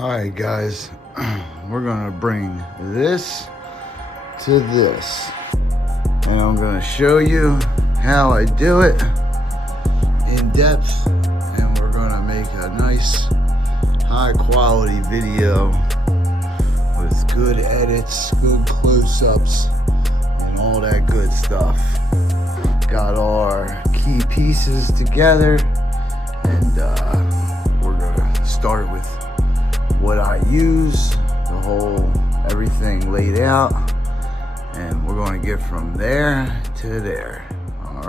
All right, guys, we're gonna bring this to this, and I'm gonna show you how I do it in depth, and we're gonna make a nice high quality video with good edits, good close-ups, and all that good stuff. Got our key pieces together, and we're gonna start with what I use, the whole everything laid out, and we're going to get from there to there. All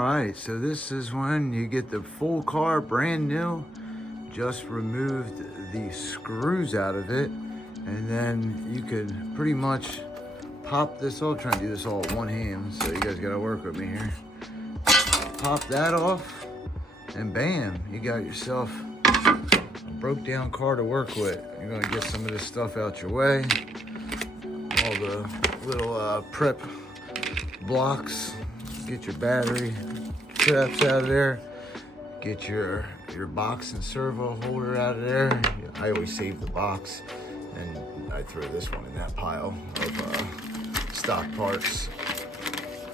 right, so this is when you get the full car brand new, just removed the screws out of it, and then you could pretty much pop this off. Trying to do this all with one hand, so you guys got to work with me here. Pop that off, and bam, you got yourself broke down car to work with. You're gonna get some of this stuff out your way. All the little prep blocks. Get your battery traps out of there. Get your box and servo holder out of there. I always save the box, and I throw this one in that pile of stock parts.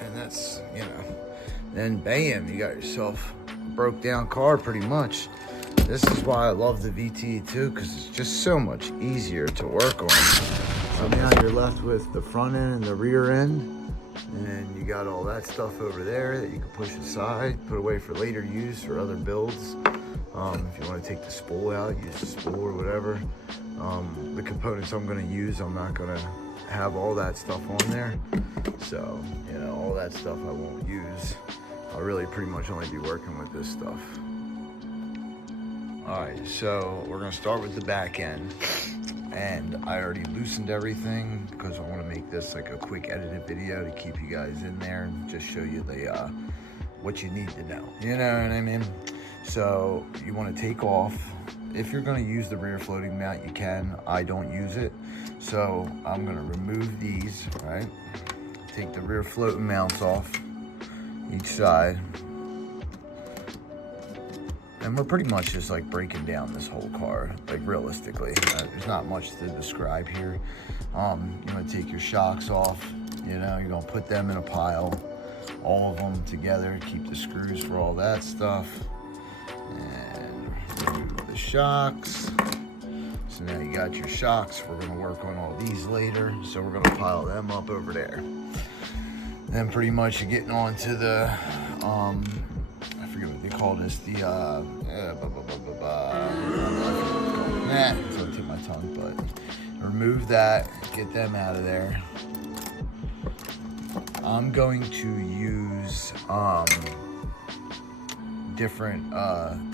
And that's, then bam, you got yourself a broke down car pretty much. This is why I love the vte2, because it's just so much easier to work on. So now you're left with the front end and the rear end, and you got all that stuff over there that you can push aside, put away for later use or other builds. If you want to take the spool out, use the spool or whatever. The components I'm going to use, I'm not going to have all that stuff on there. So, all that stuff I won't use. I'll really pretty much only be working with this stuff. All right, so we're gonna start with the back end, and I already loosened everything because I want to make this like a quick edited video to keep you guys in there and just show you the what you need to know. You know what I mean? So you want to take off. If you're going to use the rear floating mount, you can. I don't use it, so I'm gonna remove these. Right, take the rear floating mounts off each side. And we're pretty much just like breaking down this whole car, like realistically. There's not much to describe here. You're gonna take your shocks off, you're gonna put them in a pile, all of them together, keep the screws for all that stuff, and remove the shocks. So now you got your shocks. We're gonna work on all these later, so we're gonna pile them up over there. Then pretty much you're getting on to the, I forget what they call this, the, it's on the tip of my tongue, but remove that, get them out of there. I'm going to use different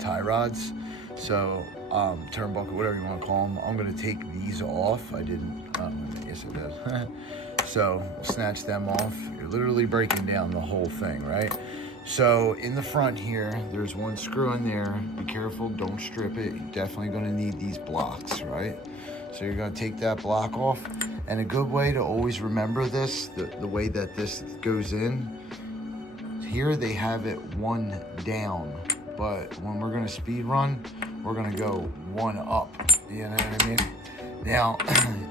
tie rods, so turnbuckle, whatever you want to call them. I'm going to take these off. I didn't, yes it does. So we'll snatch them off. You're literally breaking down the whole thing, right? So in the front here, there's one screw in there. Be careful, don't strip it. You're definitely gonna need these blocks, right? So you're gonna take that block off. And a good way to always remember this, the way that this goes in, here they have it one down, but when we're gonna speed run, we're gonna go one up, you know what I mean? Now,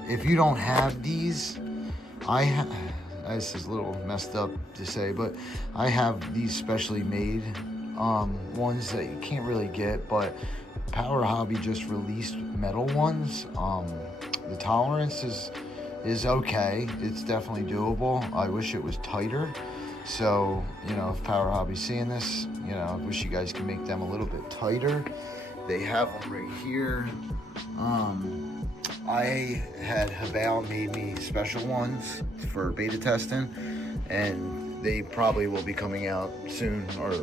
if you don't have these, this is a little messed up to say, but I have these specially made ones that you can't really get, but Power Hobby just released metal ones. The tolerance is okay. It's definitely doable. I wish it was tighter. So, if Power Hobby's seeing this, I wish you guys could make them a little bit tighter. They have them right here. I had hobao made me special ones for beta testing, and they probably will be coming out soon, or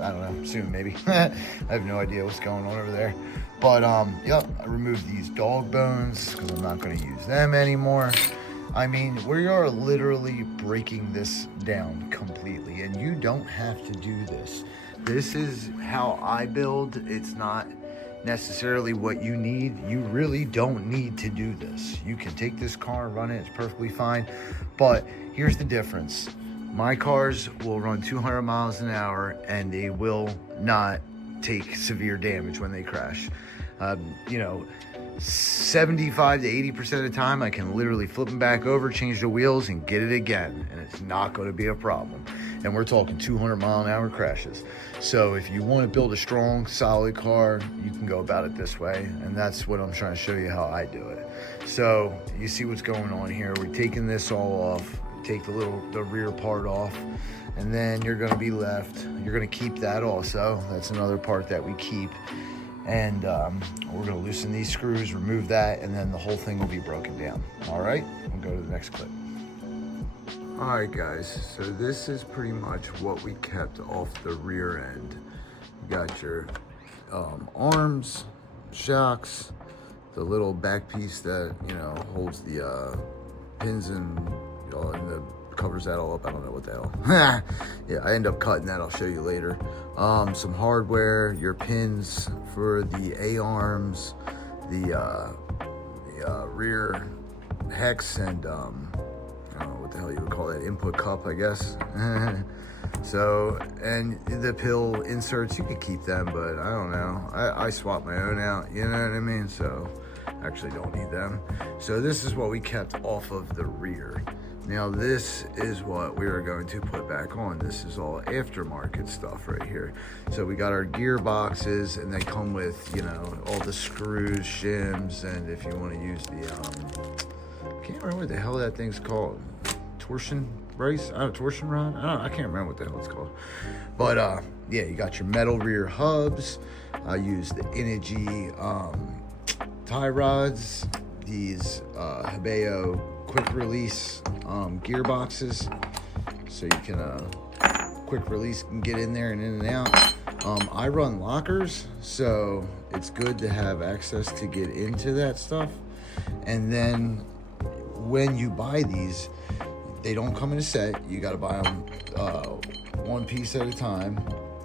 I don't know, soon maybe. I have no idea what's going on over there, but yep, I removed these dog bones because I'm not going to use them anymore. I mean, we are literally breaking this down completely, and you don't have to do this. This is how I build. It's not necessarily what you need. You really don't need to do this. You can take this car and run it, it's perfectly fine. But here's the difference. My cars will run 200 miles an hour and they will not take severe damage when they crash. You know, 75 to 80% of the time, I can literally flip them back over, change the wheels, and get it again, and it's not going to be a problem. And we're talking 200 mile an hour crashes. So if you want to build a strong, solid car, you can go about it this way, and that's what I'm trying to show you how I do it. So you see what's going on here. We're taking this all off, take the rear part off, and then you're going to be left. You're going to keep that also. That's another part that we keep. And we're gonna loosen these screws, remove that, and then the whole thing will be broken down. All right, we'll go to the next clip. All right, guys, so this is pretty much what we kept off the rear end. You got your arms, shocks, the little back piece that, you know, holds the pins and the covers that all up. I don't know what the hell. Yeah, I end up cutting that. I'll show you later. Some hardware, your pins for the A-arms, the rear hex, and I don't know what the hell you would call that, input cup, I guess. So, and the pill inserts, you could keep them, but I don't know. I swap my own out, you know what I mean? So, actually don't need them. So this is what we kept off of the rear. Now this is what we are going to put back on. This is all aftermarket stuff right here. So we got our gearboxes, and they come with, you know, all the screws, shims, and if you want to use the, I can't remember what the hell that thing's called. Torsion brace? Torsion rod? I can't remember what the hell it's called. But yeah, you got your metal rear hubs. I use the Energy tie rods, these hobao quick release gearboxes, so you can quick release can get in there and in and out. I run lockers, so it's good to have access to get into that stuff. And then when you buy these, they don't come in a set. You got to buy them one piece at a time,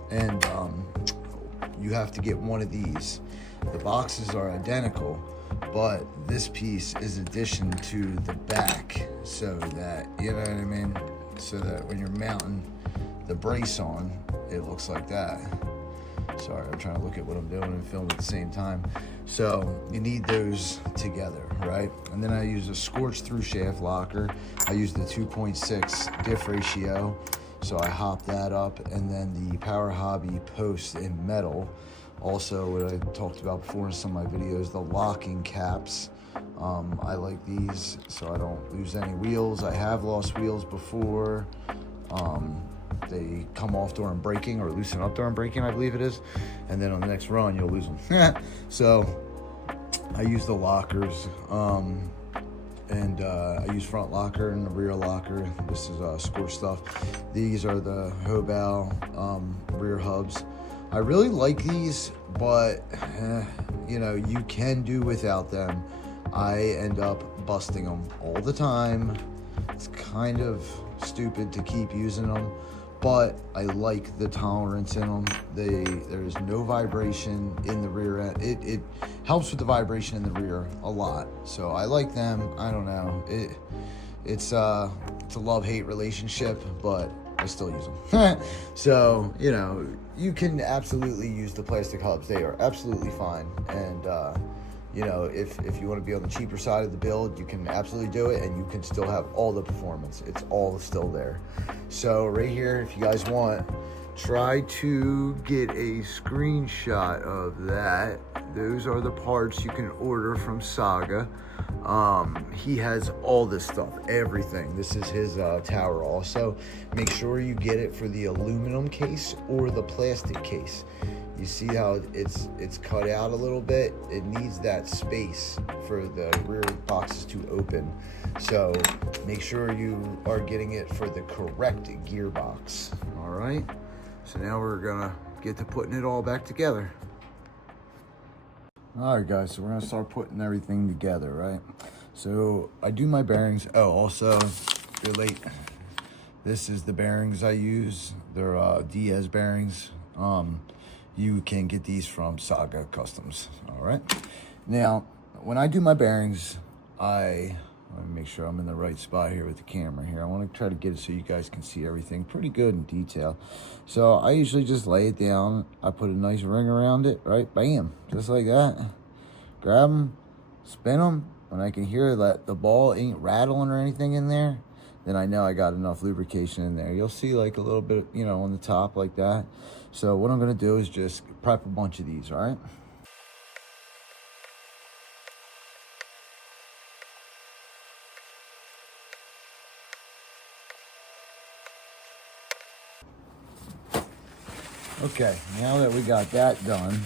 and you have to get one of these. The boxes are identical, but this piece is addition to the back, so that, you know what I mean, so that when you're mounting the brace on, it looks like that. Sorry, I'm trying to look at what I'm doing and film at the same time. So you need those together, right? And then I use a scorched through shaft locker. I use the 2.6 diff ratio, so I hop that up, and then the Power Hobby post in metal. Also, what I talked about before in some of my videos, the locking caps. I like these so I don't lose any wheels. I have lost wheels before. They come off during braking, or loosen up during braking, I believe it is. And then on the next run, you'll lose them. So I use the lockers. And I use front locker and the rear locker. This is scorched stuff. These are the hobao rear hubs. I really like these, but you know, you can do without them. I end up busting them all the time. It's kind of stupid to keep using them, but I like the tolerance in them. There's no vibration in the rear end. It helps with the vibration in the rear a lot, so I like them. I don't know. It's a love-hate relationship, but I still use them. So, you know, you can absolutely use the plastic hubs. They are absolutely fine. And, you know, if you want to be on the cheaper side of the build, you can absolutely do it, and you can still have all the performance. It's all still there. So right here, if you guys want, try to get a screenshot of that. Those are the parts you can order from Saga. He has all this stuff, everything. This is his tower also. Make sure you get it for the aluminum case or the plastic case. You see how it's cut out a little bit? It needs that space for the rear boxes to open. So make sure you are getting it for the correct gearbox. All right. So now we're gonna get to putting it all back together. All right, guys, so we're gonna start putting everything together, right? So I do my bearings. Oh, also, relate. This is the bearings I use. They're DS bearings. You can get these from Saga Customs. All right. Now, when I do my bearings, let me make sure I'm in the right spot here with the camera here. I want to try to get it so you guys can see everything pretty good in detail. So I usually just lay it down. I put a nice ring around it, right? Bam, just like that. grab them, spin them. When I can hear that the ball ain't rattling or anything in there, then I know I got enough lubrication in there. You'll see like a little bit, you know, on the top like that. So what I'm gonna do is just prep a bunch of these, all right? Okay, now that we got that done,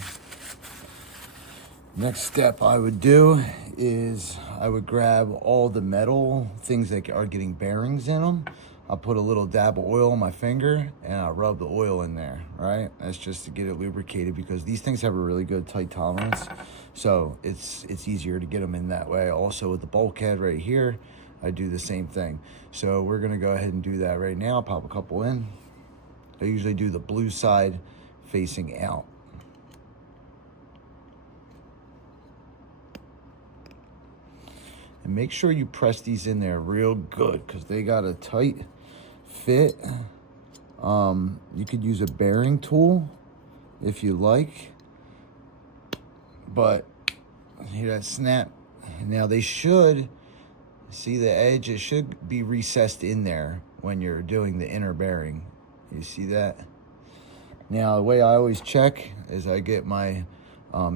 next step I would do is I would grab all the metal things that are getting bearings in them. I'll put a little dab of oil on my finger and I'll rub the oil in there, right? That's just to get it lubricated because these things have a really good tight tolerance. So it's easier to get them in that way. Also with the bulkhead right here, I do the same thing. So we're gonna go ahead and do that right now. Pop a couple in. I usually do the blue side facing out. And make sure you press these in there real good because they got a tight fit. You could use a bearing tool if you like, but hear that snap? Now they should, see the edge, it should be recessed in there when you're doing the inner bearing. You see that? Now the way I always check is I get my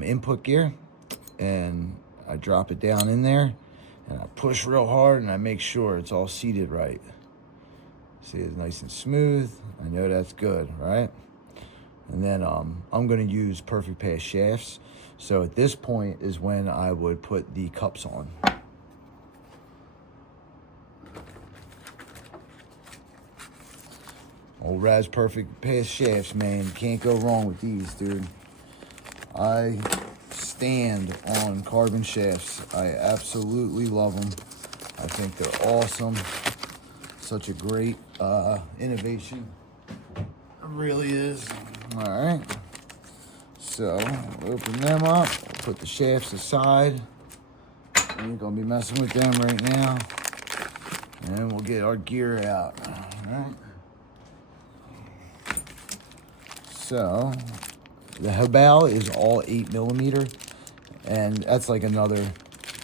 input gear and I drop it down in there and I push real hard and I make sure it's all seated right. See, it's nice and smooth. I know that's good, right? And then I'm gonna use perfect pass shafts. So at this point is when I would put the cups on. Old Raz perfect pass shafts, man. You can't go wrong with these, dude. I stand on carbon shafts. I absolutely love them. I think they're awesome. Such a great innovation. It really is. All right. So open them up. Put the shafts aside. I ain't gonna be messing with them right now. And we'll get our gear out. All right. So the hobao is all 8mm, and that's like another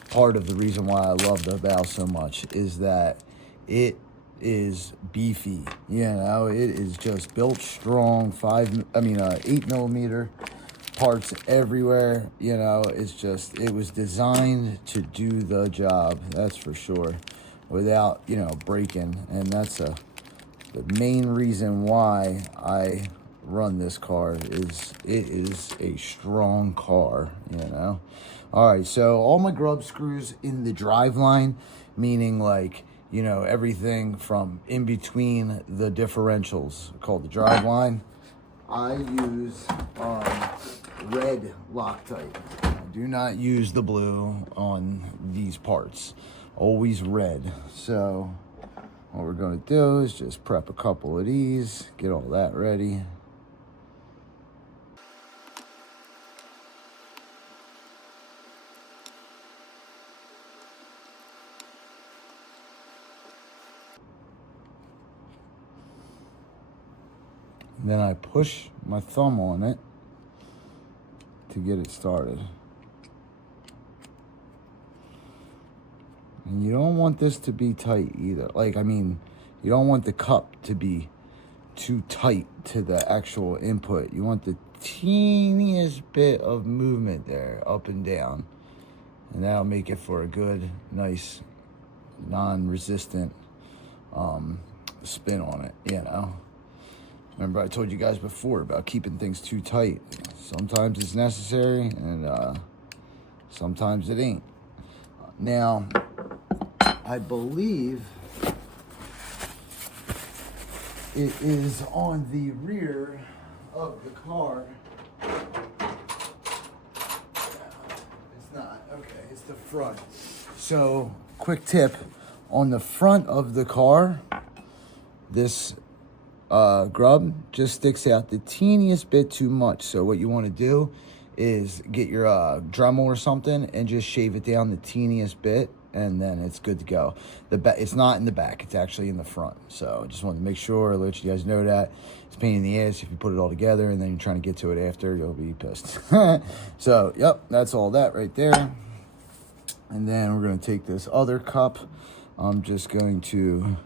part of the reason why I love the hobao so much is that it is beefy. You know, it is just built strong. 8mm parts everywhere. You know, it's just, it was designed to do the job. That's for sure, without, you know, breaking. And that's the main reason why I run this car is it is a strong car, you know. All right, so all my grub screws in the drive line, meaning like, you know, everything from in between the differentials called the drive line, I use red Loctite. I do not use the blue on these parts, always red. So what we're going to do is just prep a couple of these, get all that ready. Then I push my thumb on it to get it started. And you don't want this to be tight either. Like, I mean, you don't want the cup to be too tight to the actual input. You want the teeniest bit of movement there, up and down. And that'll make it for a good, nice, non-resistant spin on it, you know. Remember I told you guys before about keeping things too tight. Sometimes it's necessary and sometimes it ain't. Now, I believe it is on the rear of the car. It's not, okay, it's the front. So, quick tip, on the front of the car, this grub just sticks out the teeniest bit too much. So what you want to do is get your Dremel or something and just shave it down the teeniest bit and then it's good to go. It's not in the back, it's actually in the front. So I just wanted to make sure, let you guys know that. It's a pain in the ass if you put it all together and then you're trying to get to it after, you'll be pissed. So, yep, that's all that right there. And then we're going to take this other cup. I'm just going to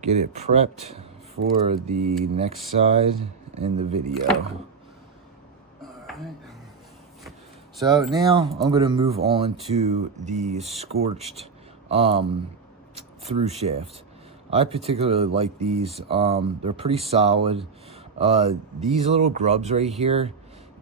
get it prepped for the next side in the video. All right. So now I'm going to move on to the scorched through shaft. I particularly like these. They're pretty solid. These little grubs right here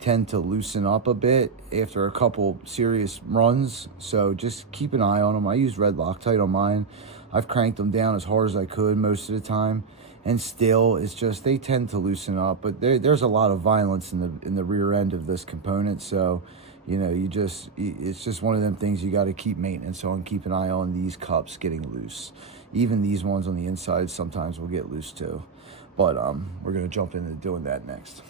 tend to loosen up a bit after a couple serious runs, so just keep an eye on them. I use red Loctite on mine. I've cranked them down as hard as I could most of the time, and still it's just they tend to loosen up. But there's a lot of violence in the rear end of this component, so you know, it's just one of them things you got to keep maintenance on. Keep an eye on these cups getting loose. Even these ones on the inside sometimes will get loose too. But we're gonna jump into doing that next.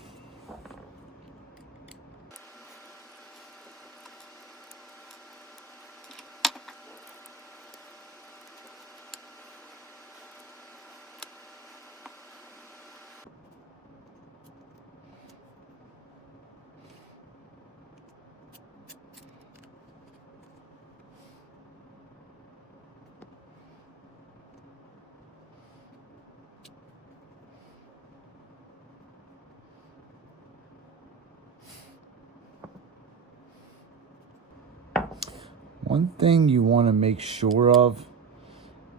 One thing you want to make sure of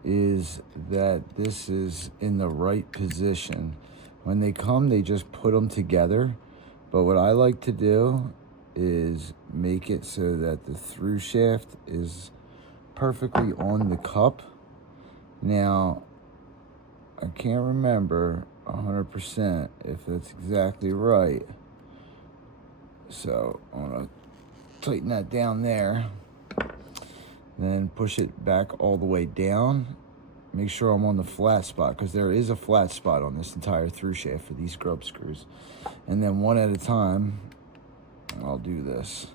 is that this is in the right position. When they come, they just put them together. But what I like to do is make it so that the through shaft is perfectly on the cup. Now, I can't remember 100% if that's exactly right. So I'm gonna tighten that down there. Then push it back all the way down. Make sure I'm on the flat spot, because there is a flat spot on this entire through shaft for these grub screws. And then one at a time, I'll do this.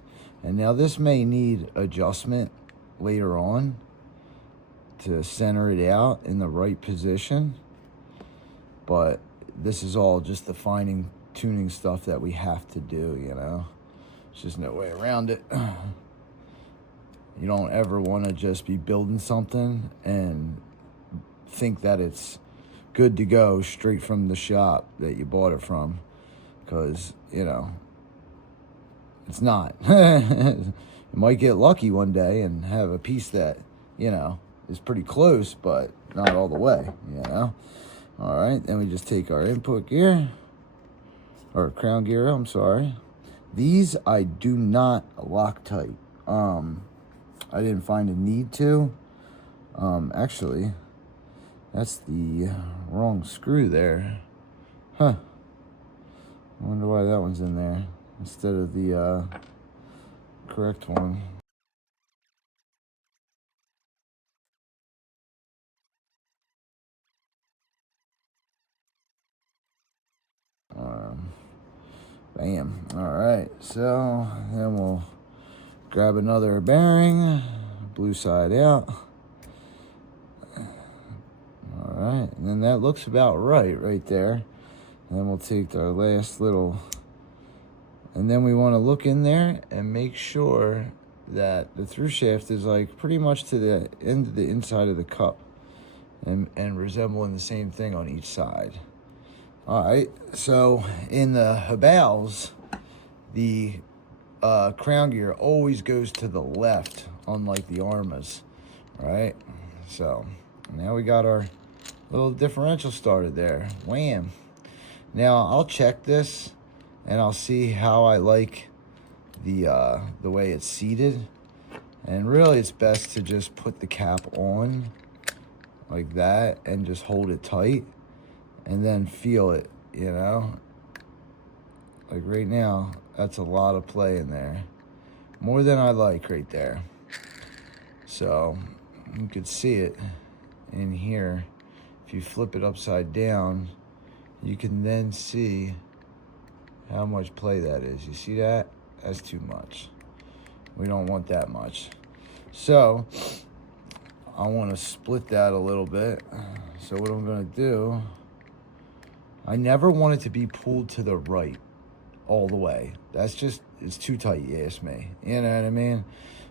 And now this may need adjustment later on to center it out in the right position. But this is all just the fine tuning stuff that we have to do, you know. There's just no way around it. You don't ever want to just be building something and think that it's good to go straight from the shop that you bought it from, because, you know, it's not. You might get lucky one day and have a piece that, you know, is pretty close, but not all the way, you know. All right, then we just take our input gear, or crown gear, I'm sorry. These I do not Loctite. I didn't find a need to. Actually, that's the wrong screw there. Huh. I wonder why that one's in there instead of the correct one. Bam. All right, so then we'll grab another bearing, blue side out. All right, and then that looks about right there. And then we'll take our last little, and then we want to look in there and make sure that the through shaft is like pretty much to the end of the inside of the cup, and resembling the same thing on each side. All right, so in the hobaos, the crown gear always goes to the left, unlike the Armas, right? So now we got our little differential started there. Wham! Now I'll check this and I'll see how I like the way it's seated. And really it's best to just put the cap on like that and just hold it tight and then feel it, you know? Like right now, that's a lot of play in there. More than I like right there. So you could see it in here. If you flip it upside down, you can then see how much play that is. You see that? That's too much. We don't want that much. So I want to split that a little bit. So what I'm going to do, I never want it to be pulled to the right all the way. That's just, it's too tight, you ask me. You know what I mean?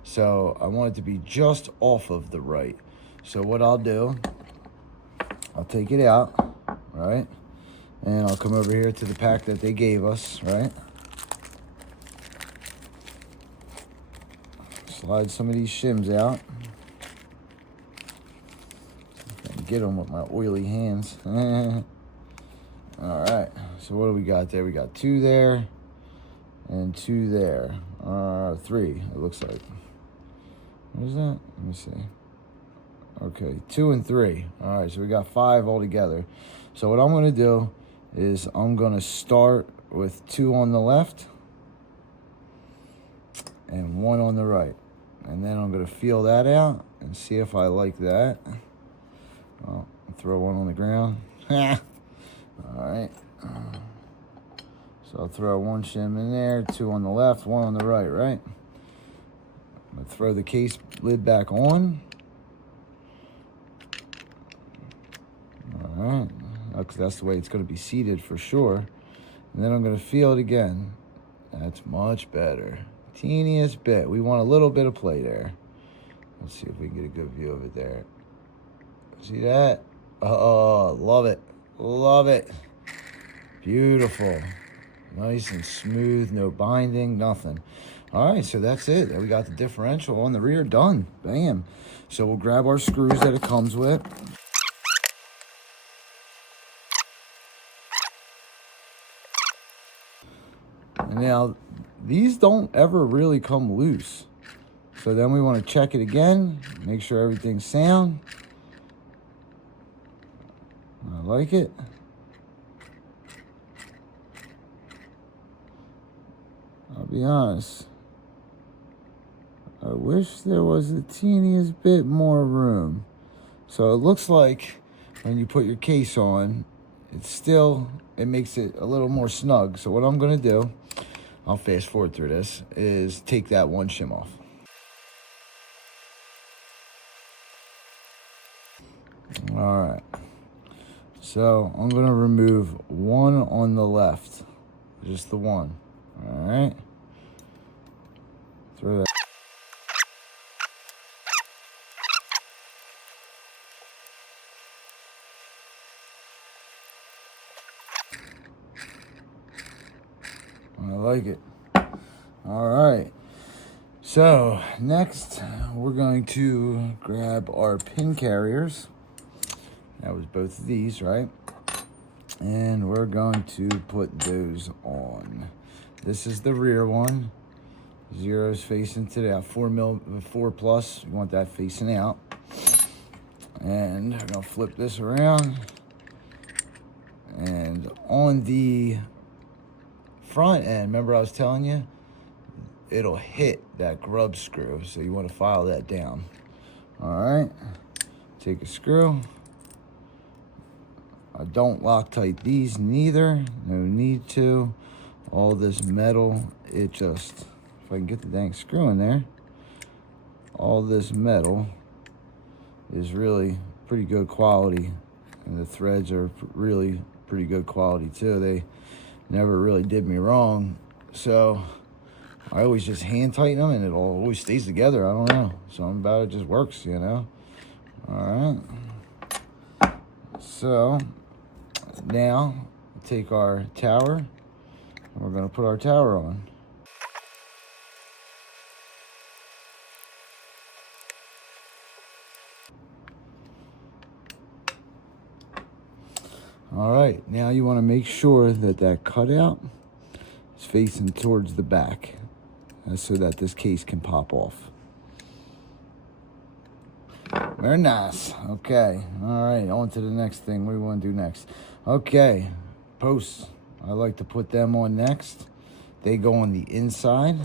So I want it to be just off of the right. So what I'll do, I'll take it out, right? And I'll come over here to the pack that they gave us, right? Slide some of these shims out. I can get them with my oily hands. All right, so what do we got there? We got 2 there and 2 there. 3, it looks like. What is that? Let me see. Okay, 2 and 3. All right, so we got 5 altogether. So what I'm gonna do is I'm gonna start with 2 on the left and 1 on the right. And then I'm gonna feel that out and see if I like that. Well, throw 1 on the ground. All right. So I'll throw 1 shim in there, 2 on the left, 1 on the right, right? I'm gonna throw the case lid back on. All right, because that's the way it's gonna be seated for sure. And then I'm gonna feel it again. That's much better. Teeniest bit. We want a little bit of play there. Let's see if we can get a good view of it there. See that? Oh, love it. Love it. Beautiful. Nice and smooth, no binding, nothing. All right, so that's it. We got the differential on the rear done. Bam. So we'll grab our screws that it comes with. And now, these don't ever really come loose. So then we want to check it again, make sure everything's sound. I like it. I'll be honest. I wish there was the teeniest bit more room. So it looks like when you put your case on, it makes it a little more snug. So what I'm gonna do, I'll fast forward through this, is take that 1 shim off. All right. So I'm gonna remove 1 on the left, just the 1. All right. Throw that. I like it. All right. So next, we're going to grab our pin carriers. That was both of these, right? And we're going to put those on. This is the rear one. 0's facing to that 4 plus. You want that facing out. And I'm gonna flip this around. And on the front end, remember I was telling you, it'll hit that grub screw. So you want to file that down. All right. Take a screw. I don't Loctite these neither. No need to. All this metal, it just, if I can get the dang screw in there, all this metal is really pretty good quality. And the threads are really pretty good quality too. They never really did me wrong. So I always just hand tighten them and it always stays together. I don't know. Something about it just works, you know? All right. So now take our tower and we're going to put our tower on. All right, now you want to make sure that that cutout is facing towards the back so that this case can pop off. Very nice. Okay, all right, on to the next thing. What do we want to do next? Okay, posts. I like to put them on next. They go on the inside.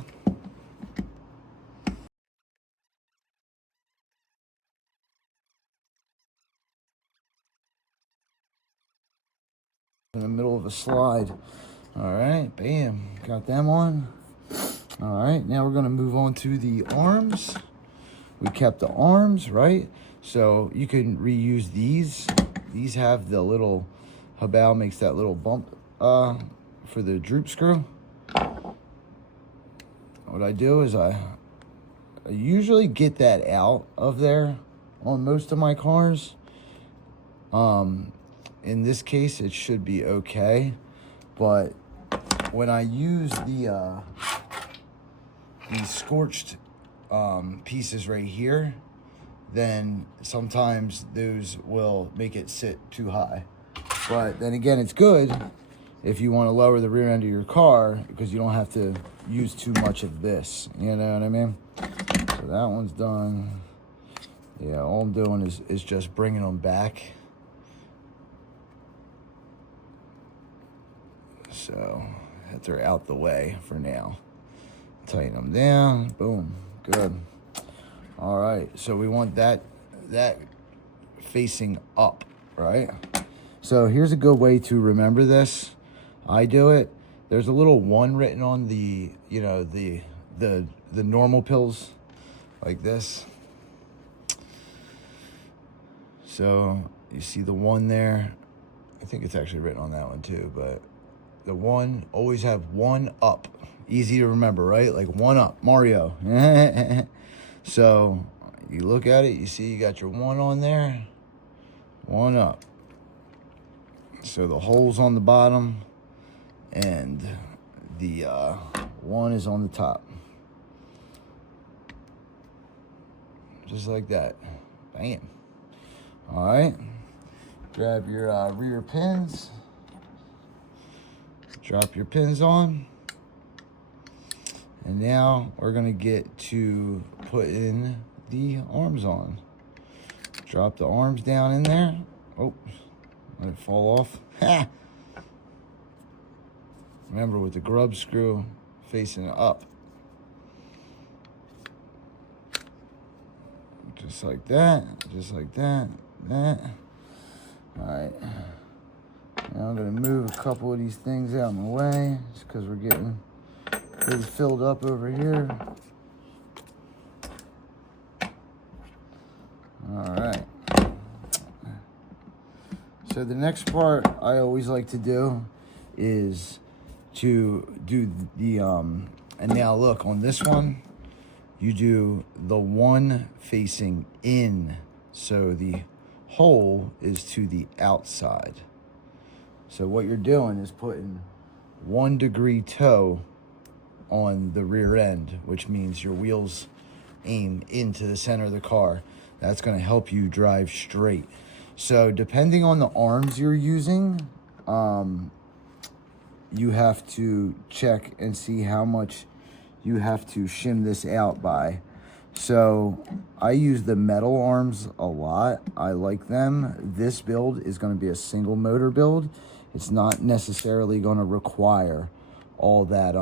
In the middle of a slide. All right, bam, got them on. All right, now we're gonna move on to the arms. we kept the arms, right? So you can reuse these. These have the little hobao, makes that little bump for the droop screw. What I do is I usually get that out of there on most of my cars. In this case, it should be okay. But when I use the these scorched pieces right here, then sometimes those will make it sit too high. But then again, it's good if you want to lower the rear end of your car because you don't have to use too much of this. You know what I mean? So that one's done. Yeah, all I'm doing is just bringing them back. So that they're out the way for now. Tighten them down. Boom. Good. All right. So we want that facing up, right? So here's a good way to remember this. I do it. There's a little 1 written on the, you know, the normal pills like this. So you see the 1 there. I think it's actually written on that one too, but the 1, always have 1 up. Easy to remember, right? Like 1 up, Mario. So you look at it, you see you got your 1 on there, 1 up. So the hole's on the bottom and the 1 is on the top. Just like that. Bam. All right. Grab your rear pins. Drop your pins on. And now we're going to get to put in the arms on. Drop the arms down in there. Oh, let it fall off. Ha! Remember, with the grub screw facing up. Just like that. Just like that. That. All right. Now I'm going to move a couple of these things out of my way just because we're getting pretty filled up over here. All right. So the next part I always like to do is to do the, and now look, on this one, you do the 1 facing in. So the hole is to the outside. So what you're doing is putting 1 degree toe on the rear end, which means your wheels aim into the center of the car. That's going to help you drive straight. So depending on the arms you're using, you have to check and see how much you have to shim this out by. So I use the metal arms a lot. I like them. This build is going to be a single motor build. It's not necessarily going to require all that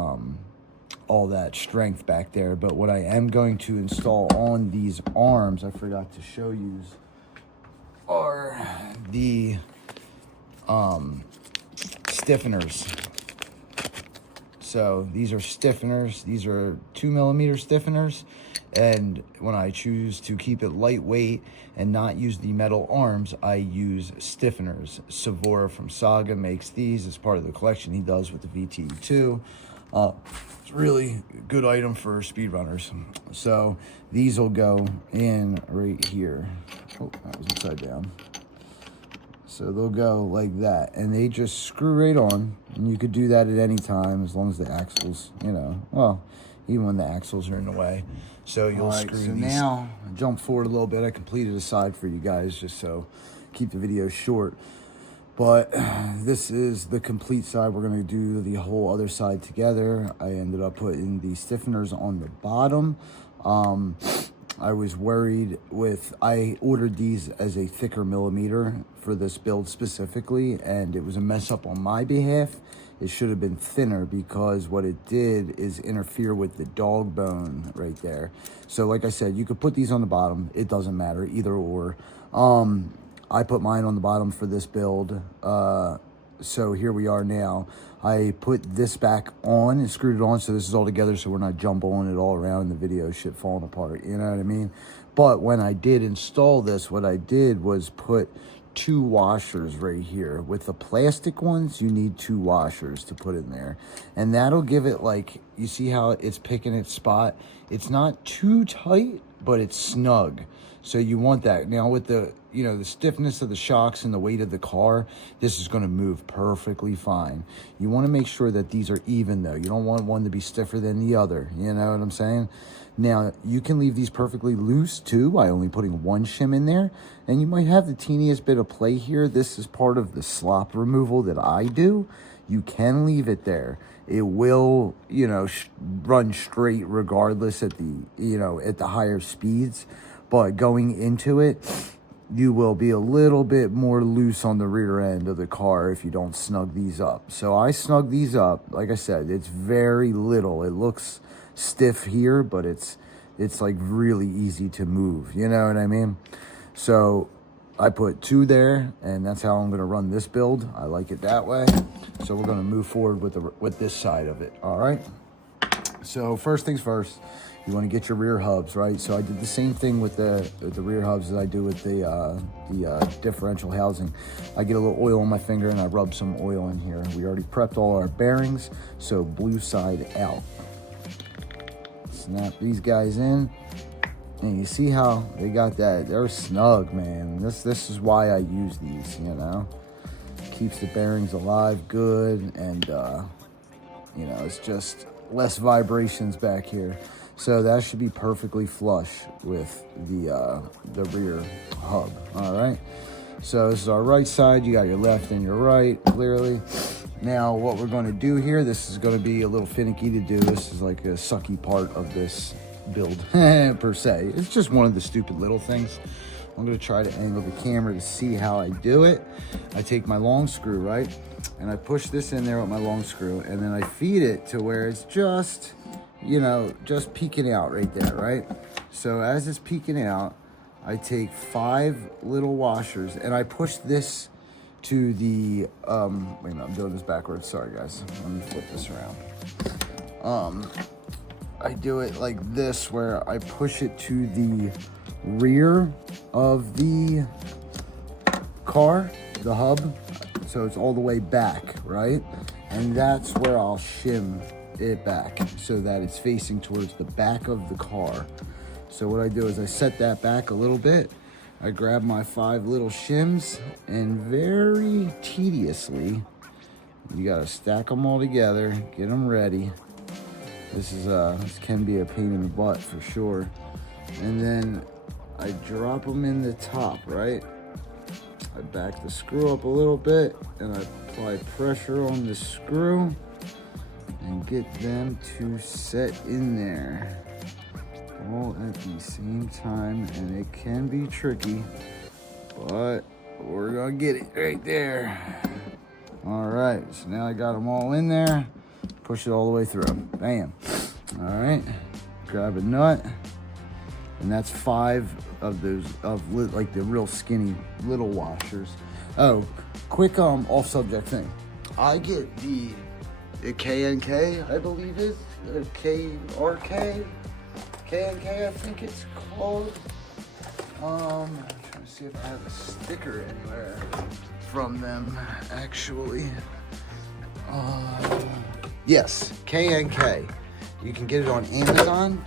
strength back there. But what I am going to install on these arms, I forgot to show you, are the stiffeners. So these are stiffeners. These are 2mm stiffeners. And when I choose to keep it lightweight and not use the metal arms, I use stiffeners. Savora from Saga makes these as part of the collection he does with the vte2. It's really a good item for speedrunners. So these will go in right here. Oh, that was upside down. So they'll go like that, and they just screw right on. And you could do that at any time as long as the axles, you know, well, even when the axles are in the way. So you'll screw these. So now, jump forward a little bit. I completed a side for you guys just so keep the video short. But this is the complete side. We're going to do the whole other side together. I ended up putting the stiffeners on the bottom. I was worried I ordered these as a thicker millimeter for this build specifically, and it was a mess up on my behalf. It should have been thinner because what it did is interfere with the dog bone right there. So like I said, you could put these on the bottom. It doesn't matter, either or. I put mine on the bottom for this build. so here we are now. I put this back on and screwed it on, so this is all together, so we're not jumbling it all around in the video, shit falling apart, you know what I mean? But when I did install this, what I did was put 2 washers right here. With the plastic ones, you need 2 washers to put in there, and that'll give it, like, you see how it's picking its spot? It's not too tight, but it's snug. So you want that. Now with the, you know, the stiffness of the shocks and the weight of the car, this is going to move perfectly fine. You want to make sure that these are even though. You don't want one to be stiffer than the other. You know what I'm saying? Now you can leave these perfectly loose too by only putting 1 shim in there, and you might have the teeniest bit of play here. This is part of the slop removal that I do. You can leave it there. It will, you know, run straight regardless at the, you know, at the higher speeds. But going into it, you will be a little bit more loose on the rear end of the car if you don't snug these up. So I snug these up. Like I said, it's very little. It looks stiff here, but it's like really easy to move. You know what I mean? So I put 2 there, and that's how I'm going to run this build. I like it that way. So we're going to move forward with this side of it. All right. So first things first. You want to get your rear hubs, right? So I did the same thing with the rear hubs as I do with the differential housing. I get a little oil on my finger and I rub some oil in here. We already prepped all our bearings, so blue side out. Snap these guys in, and you see how they got that? They're snug, man. This is why I use these, you know. Keeps the bearings alive good, and you know, it's just less vibrations back here. So that should be perfectly flush with the rear hub. All right. So this is our right side. You got your left and your right, clearly. Now what we're going to do here, this is going to be a little finicky to do. This is like a sucky part of this build per se. It's just one of the stupid little things. I'm going to try to angle the camera to see how I do it. I take my long screw, right? And I push this in there with my long screw, and then I feed it to where it's just, you know, just peeking out right there, right? So as it's peeking out, I take 5 little washers and I push this to the, wait a minute, I'm doing this backwards. Sorry guys, let me flip this around. I do it like this, where I push it to the rear of the car, the hub. So it's all the way back, right? And that's where I'll shim it back so that it's facing towards the back of the car. So what I do is I set that back a little bit. I grab my 5 little shims, and very tediously, you gotta stack them all together, get them ready. This can be a pain in the butt for sure. And then I drop them in the top, right? I back the screw up a little bit, and I apply pressure on the screw and get them to set in there all at the same time. And it can be tricky, but we're gonna get it right there. All right, so now I got them all in there. Push it all the way through. Bam. All right, grab a nut, and that's 5 of those, like the real skinny little washers. Oh, quick off subject thing. I get the K&K, I believe is KRK, K&K, I think it's called. I'm trying to see if I have a sticker anywhere from them actually. Yes, K&K. You can get it on Amazon.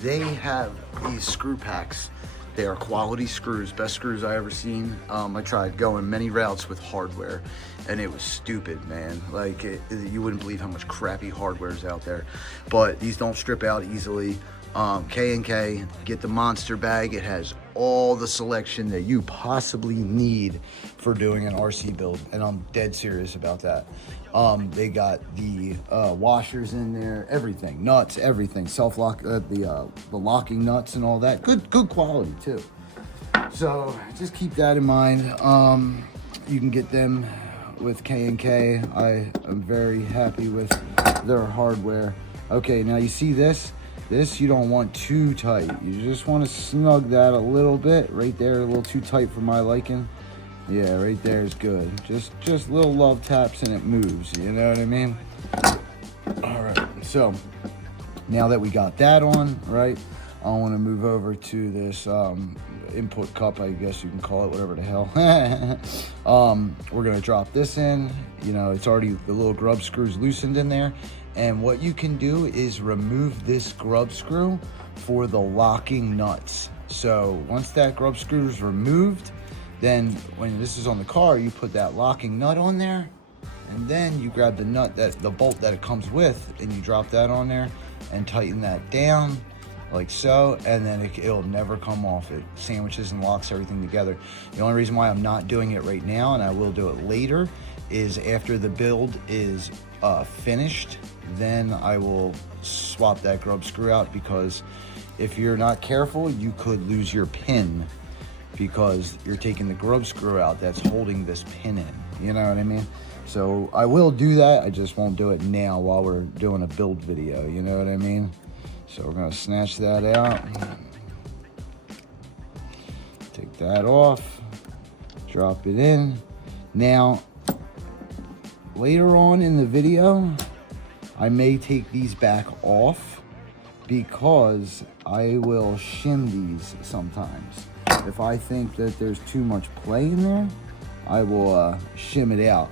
They have these screw packs. They are quality screws, best screws I ever seen. I tried going many routes with hardware, and it was stupid, man. Like, you wouldn't believe how much crappy hardware is out there. But these don't strip out easily. K&K, get the monster bag. It has all the selection that you possibly need for doing an RC build, and I'm dead serious about that. They got the washers in there, everything, nuts, everything, self-lock, the locking nuts and all that. Good quality too. So just keep that in mind. You can get them with K&K. I am very happy with their hardware. Okay, now you see this? This you don't want too tight. You just want to snug that a little bit right there, a little too tight for my liking. Yeah, right there is good. Just little love taps and it moves, you know what I mean? All right, so now that we got that on, right, I want to move over to this input cup, I guess you can call it, whatever the hell. We're going to drop this in. You know, it's already, the little grub screw's loosened in there. And what you can do is remove this grub screw for the locking nuts. So once that grub screw is removed, then when this is on the car, you put that locking nut on there, and then you grab the nut, the bolt that it comes with, and you drop that on there and tighten that down like so, and then it'll never come off. It sandwiches and locks everything together. The only reason why I'm not doing it right now, and I will do it later, is after the build is finished, then I will swap that grub screw out, because if you're not careful, you could lose your pin, because you're taking the grub screw out that's holding this pin in, you know what I mean? So I will do that, I just won't do it now while we're doing a build video, you know what I mean? So we're gonna snatch that out, take that off, drop it in. Now, later on in the video, I may take these back off, because I will shim these sometimes. If I think that there's too much play in there, I will shim it out.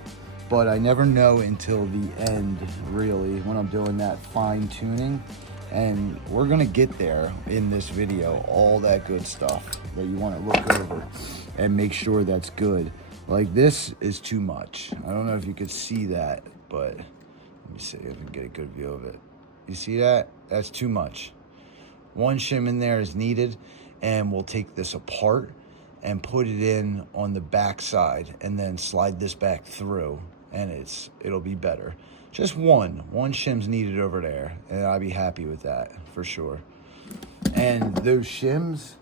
But I never know until the end, really, when I'm doing that fine tuning. And we're gonna get there in this video, all that good stuff that you wanna look over and make sure that's good. Like, this is too much. I don't know if you could see that, but let me see if I can get a good view of it. You see that? That's too much. One shim in there is needed, and we'll take this apart and put it in on the back side and then slide this back through, and it'll be better. Just one shim's needed over there, and I'll be happy with that for sure. And those shims,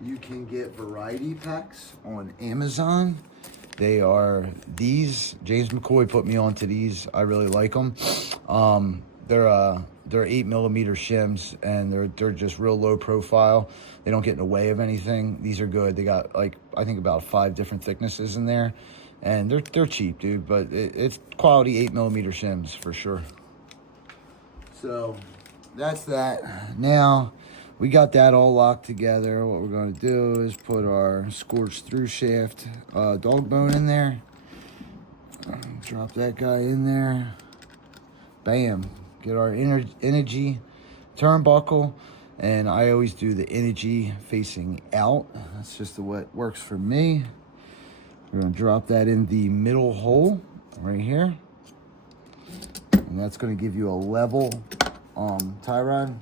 you can get variety packs on Amazon. They are these. James McCoy put me onto these. I really like them. They're 8mm shims, and they're just real low profile. They don't get in the way of anything. These are good. They got, like, I think about 5 different thicknesses in there. And they're cheap, dude, but it's quality 8mm shims for sure. So that's that. Now we got that all locked together. What we're going to do is put our scorched through shaft dog bone in there. Drop that guy in there. Bam. Get our energy turnbuckle. And I always do the energy facing out. That's just the way it works for me. We're going to drop that in the middle hole right here. And that's going to give you a level tie rod.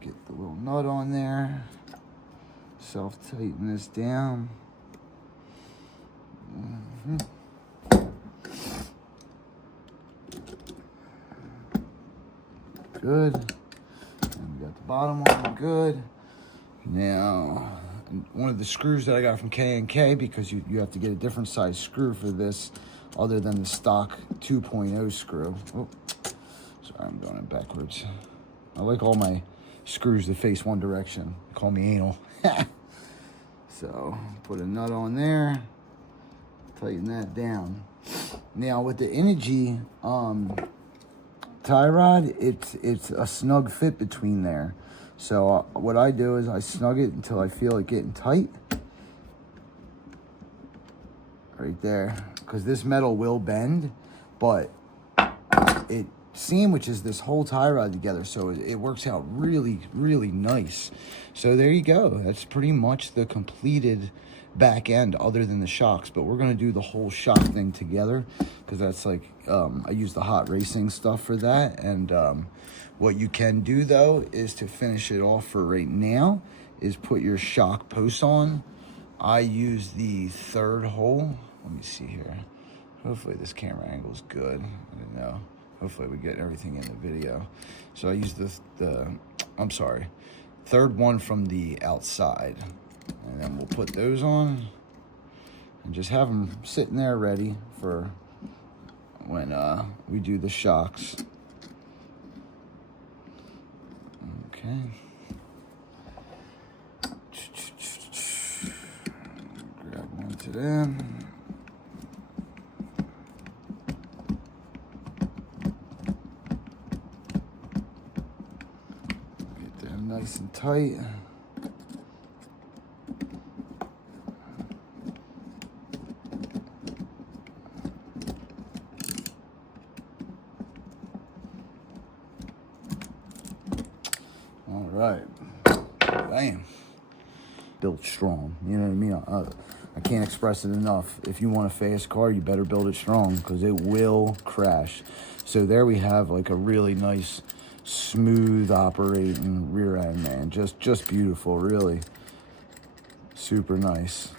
Get the little nut on there. Self-tighten this down. Good. And we got the bottom one good. Now, one of the screws that I got from K&K, because you have to get a different size screw for this other than the stock 2.0 screw. Oh, sorry, I'm doing it backwards. I like all my screws to face one direction. Call me anal. So put a nut on there, tighten that down. Now with the energy tie rod, it's a snug fit between there. So what I do is I snug it until I feel it getting tight. Right there. Because this metal will bend, but it sandwiches this whole tie rod together. So it works out really, really nice. So there you go. That's pretty much the completed back end other than the shocks. But we're going to do the whole shock thing together. Because that's like, I use the hot racing stuff for that. And what you can do, though, is to finish it off for right now, is put your shock post on. I use the 3rd hole. Let me see here. Hopefully this camera angle is good. I don't know. Hopefully we get everything in the video. So I use the 3rd one from the outside. And then we'll put those on and just have them sitting there ready for when we do the shocks. Okay. in. Get them nice and tight. All right, bam. Built strong, you know what I mean? I can't express it enough. If you want a fast car, you better build it strong because it will crash. So there we have like a really nice, smooth operating rear end, man. Just beautiful, really. Super nice.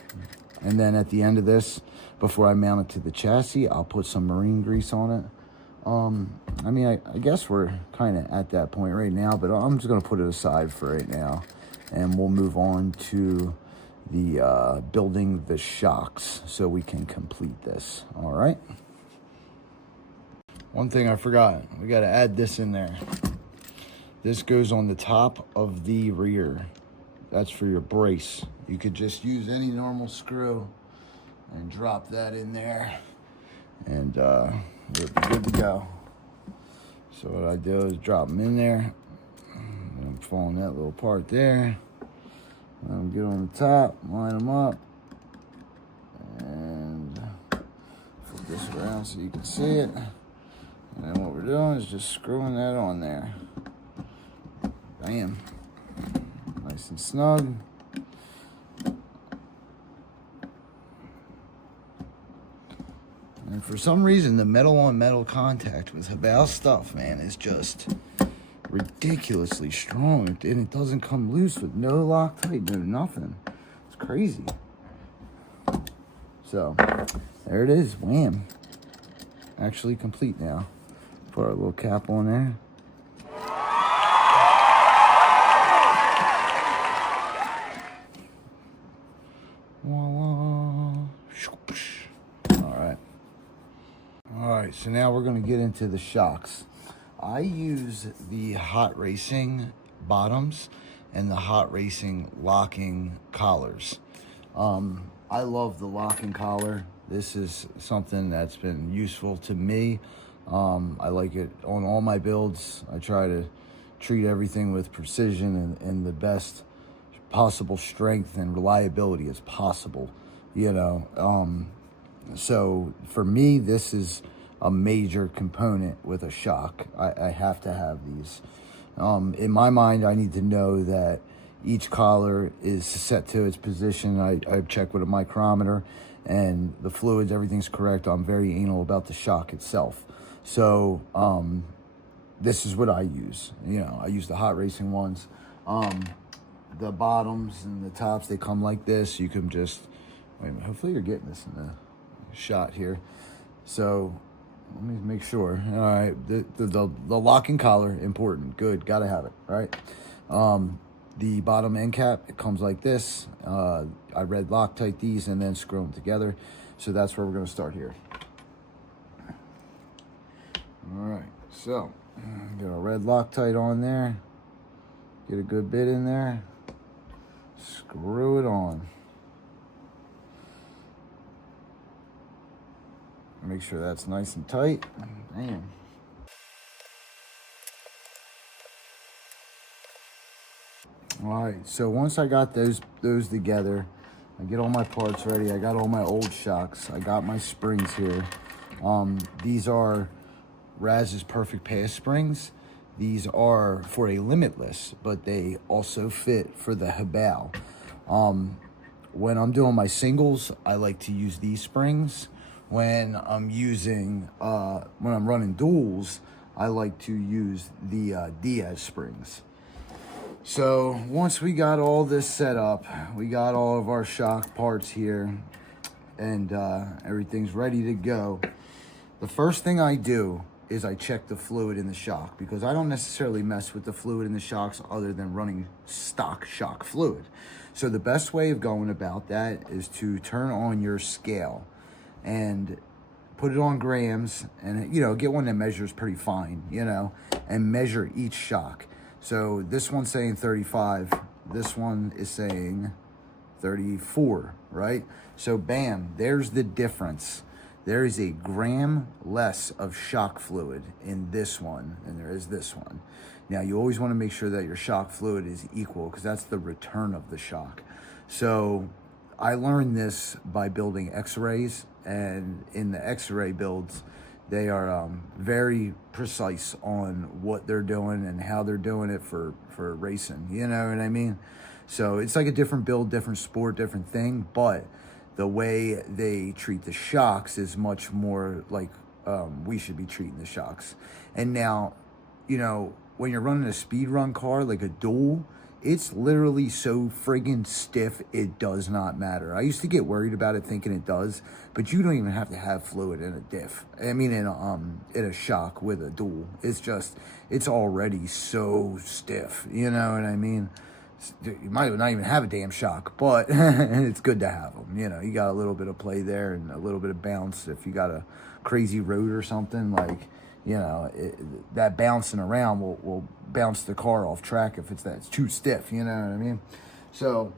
And then at the end of this, before I mount it to the chassis, I'll put some marine grease on it. I mean, I guess we're kind of at that point right now, but I'm just going to put it aside for right now. And we'll move on to the building the shocks so we can complete this. All right. One thing I forgot, we got to add this in there. This goes on the top of the rear. That's for your brace. You could just use any normal screw and drop that in there, and we'll be good to go. So what I do is drop them in there. I'm following that little part there. Get on the top, line them up, and flip this around so you can see it. And then what we're doing is just screwing that on there. Bam. Nice and snug. And for some reason, the metal on metal contact with hobao stuff, man, is just ridiculously strong, and it doesn't come loose with no Loctite, no nothing. It's crazy. So there it is. Wham. Actually complete now. Put our little cap on there. Voila. All right, so now we're going to get into the shocks. I use the Hot Racing bottoms and the Hot Racing locking collars. I love the locking collar. This is something that's been useful to me. I like it on all my builds. I try to treat everything with precision and the best possible strength and reliability as possible, you know. So for me, this is a major component with a shock. I have to have these. In my mind, I need to know that each collar is set to its position. I check with a micrometer, and the fluids, everything's correct. I'm very anal about the shock itself. So this is what I use. You know, I use the Hot Racing ones. The bottoms and the tops, they come like this. You can just, wait a minute, hopefully you're getting this in the shot here. So let me make sure. All right, the locking collar, important, good, gotta have it, right? The bottom end cap, it comes like this. I red Loctite these and then screw them together. So that's where we're gonna start here. All right, so get a red Loctite on there. Get a good bit in there. Screw it on. Make sure that's nice and tight. Bam. All right, so once I got those together, I get all my parts ready. I got all my old shocks. I got my springs here. These are Raz's Perfect Pass springs. These are for a limitless, but they also fit for the hobao. When I'm doing my singles, I like to use these springs. When I'm using, when I'm running duals, I like to use the Diaz springs. So once we got all this set up, we got all of our shock parts here, and everything's ready to go. The first thing I do is I check the fluid in the shock, because I don't necessarily mess with the fluid in the shocks other than running stock shock fluid. So the best way of going about that is to turn on your scale and put it on grams, and you know, get one that measures pretty fine, you know, and measure each shock. So this one's saying 35, this one is saying 34, right? So bam, there's the difference. There is a gram less of shock fluid in this one than there is this one. Now, you always want to make sure that your shock fluid is equal, because that's the return of the shock. So I learned this by building x-rays, and in the x-ray builds, they are very precise on what they're doing and how they're doing it for racing. You know what I mean? So it's like a different build, different sport, different thing, but the way they treat the shocks is much more like we should be treating the shocks. And now, you know, when you're running a speed run car, like a dual, it's literally so friggin' stiff, it does not matter. I used to get worried about it thinking it does, but you don't even have to have fluid in a diff. I mean, in a shock with a dual. It's just, it's already so stiff, you know what I mean? You might not even have a damn shock, but it's good to have them. You know, you got a little bit of play there and a little bit of bounce. If you got a crazy road or something, like, you know, that bouncing around will bounce the car off track if it's too stiff, you know what I mean? So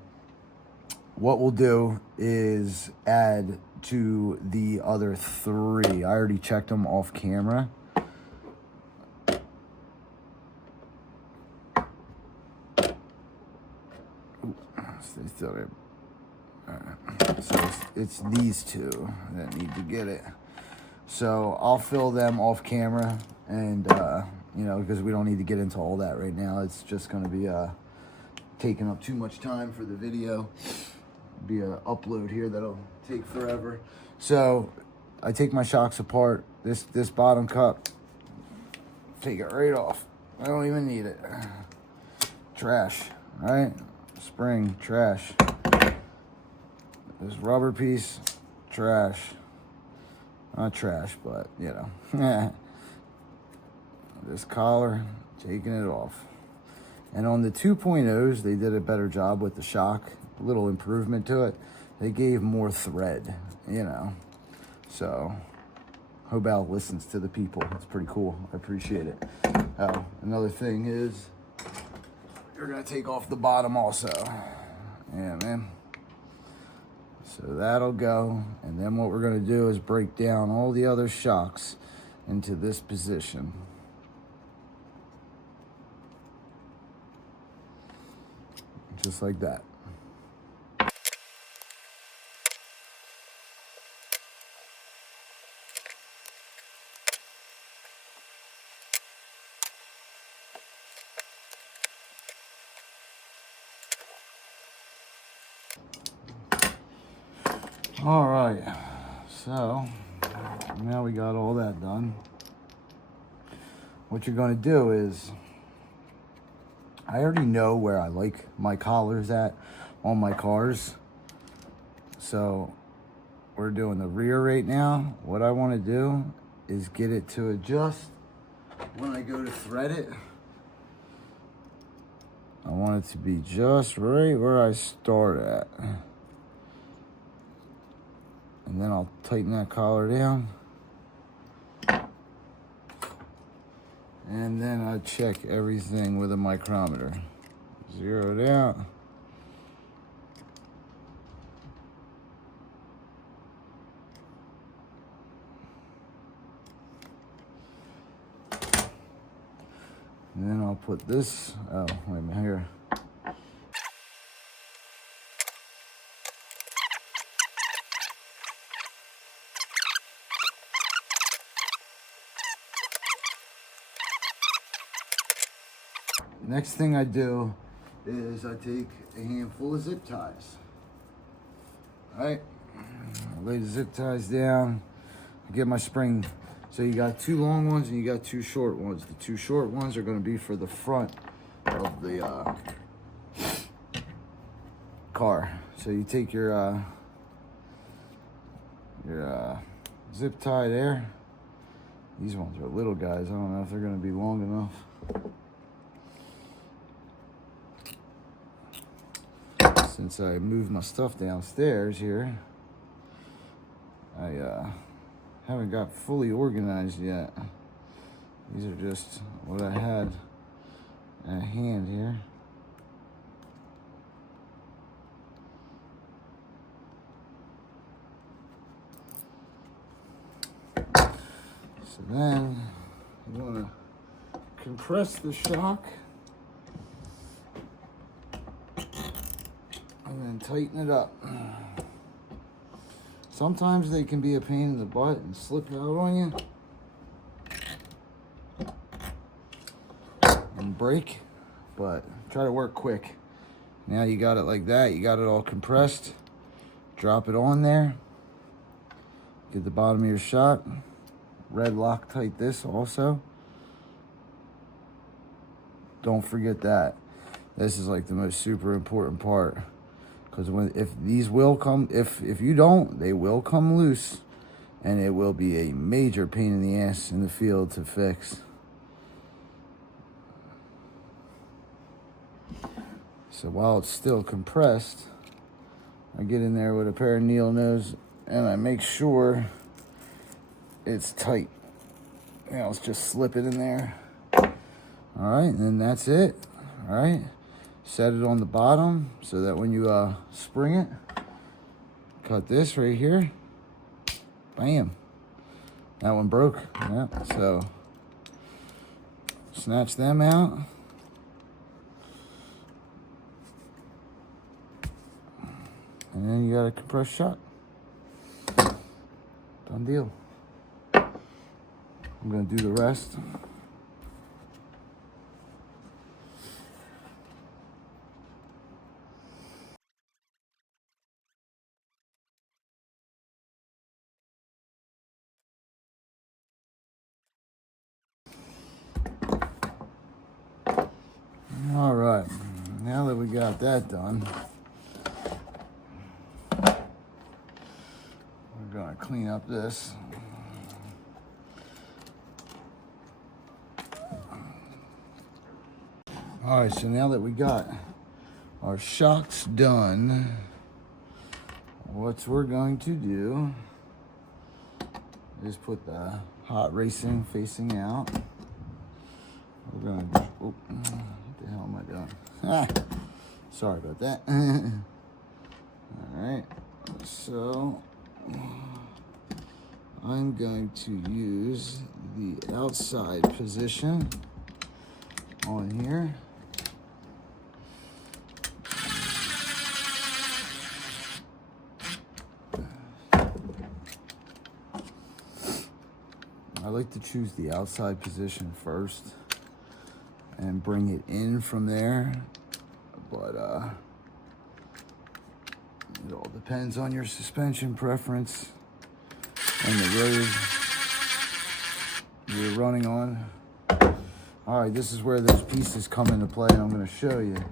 what we'll do is add to the other 3. I already checked them off camera. Stay still there. Right. So it's these 2 that need to get it. So I'll fill them off camera, and you know, because we don't need to get into all that right now. It's just going to be taking up too much time for the video. Be an upload here that'll take forever. So I take my shocks apart. This bottom cup, take it right off. I don't even need it. Trash. All right. Spring, trash. This rubber piece, trash. Not trash, but you know. This collar, taking it off. And on the 2.0s, they did a better job with the shock. A little improvement to it. They gave more thread, you know. So hobao listens to the people. It's pretty cool. I appreciate it. Oh, another thing is, you're gonna take off the bottom also. Yeah, man. So that'll go, and then what we're gonna do is break down all the other shocks into this position. Just like that. All right, so now we got all that done. What you're going to do is, I already know where I like my collars at on my cars. So we're doing the rear right now. What I want to do is get it to adjust when I go to thread it. I want it to be just right where I start at. And then I'll tighten that collar down. And then I check everything with a micrometer. Zero it out. And then I'll put this, oh, wait a minute here. Next thing I do is I take a handful of zip ties. All right, I lay the zip ties down, I get my spring. So you got 2 long ones and you got 2 short ones. The 2 short ones are gonna be for the front of the car. So you take your zip tie there. These ones are little guys. I don't know if they're gonna be long enough. Since I moved my stuff downstairs here, I haven't got fully organized yet. These are just what I had at hand here. So then you want to compress the shock and then tighten it up. Sometimes they can be a pain in the butt and slip out on you and break, but try to work quick. Now you got it like that, you got it all compressed. Drop it on there. Get the bottom of your shock. Red Loctite this also. Don't forget that. This is like the most super important part. Because if these will come, if you don't, they will come loose. And it will be a major pain in the ass in the field to fix. So while it's still compressed, I get in there with a pair of needle nose and I make sure it's tight. Now let's just slip it in there. All right, and then that's it. All right, set it on the bottom so that when you spring it, cut this right here. Bam. That one broke. Yeah, so snatch them out. And then you got a compressed shock. Done deal. I'm gonna do the rest. All right, now that we got that done, we're gonna clean up this. All right, so now that we got our shocks done, what we're going to do is put the hot racing facing out. We're gonna, oh, what the hell am I doing? Ah, sorry about that. All right, so I'm going to use the outside position on here. I like to choose the outside position first and bring it in from there, but it all depends on your suspension preference and the road you're running on. All right, this is where those pieces come into play, and I'm going to show you.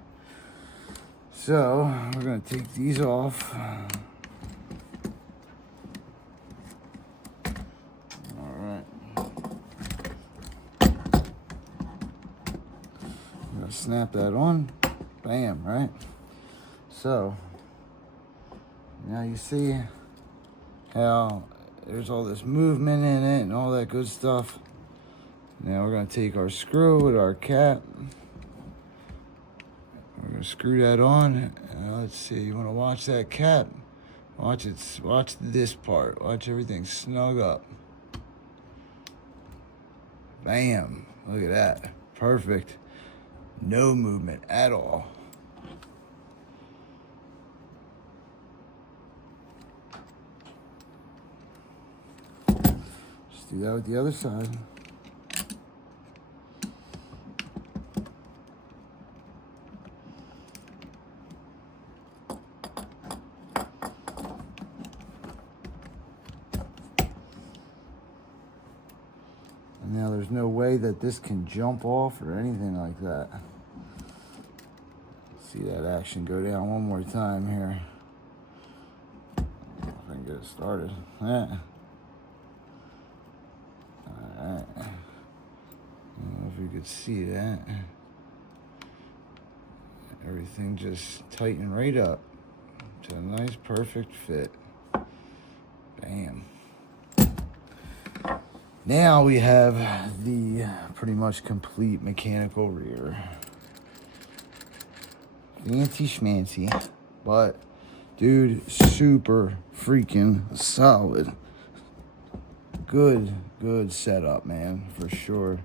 So we're going to take these off. Snap that on, bam, right? So now you see how there's all this movement in it and all that good stuff. Now we're going to take our screw with our cap. We're going to screw that on. Let's see, you want to watch that cap. Watch this part. Watch everything snug up. Bam, look at that, perfect. No movement at all. Just do that with the other side. And now there's no way that this can jump off or anything like that. See that action go down one more time here. If I can get it started. Yeah. Alright. I don't know if you could see that. Everything just tightened right up to a nice perfect fit. Bam. Now we have the pretty much complete mechanical rear. Fancy schmancy, but dude, super freaking solid. good setup, man, for sure.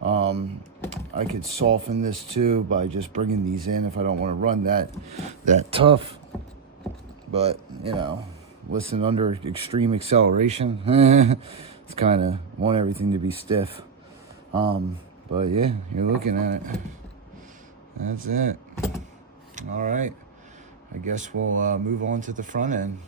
I could soften this too by just bringing these in if I don't want to run that tough. But, you know, listen, under extreme acceleration, it's kind of want everything to be stiff. But yeah, you're looking at it. That's it. All right. I guess we'll move on to the front end.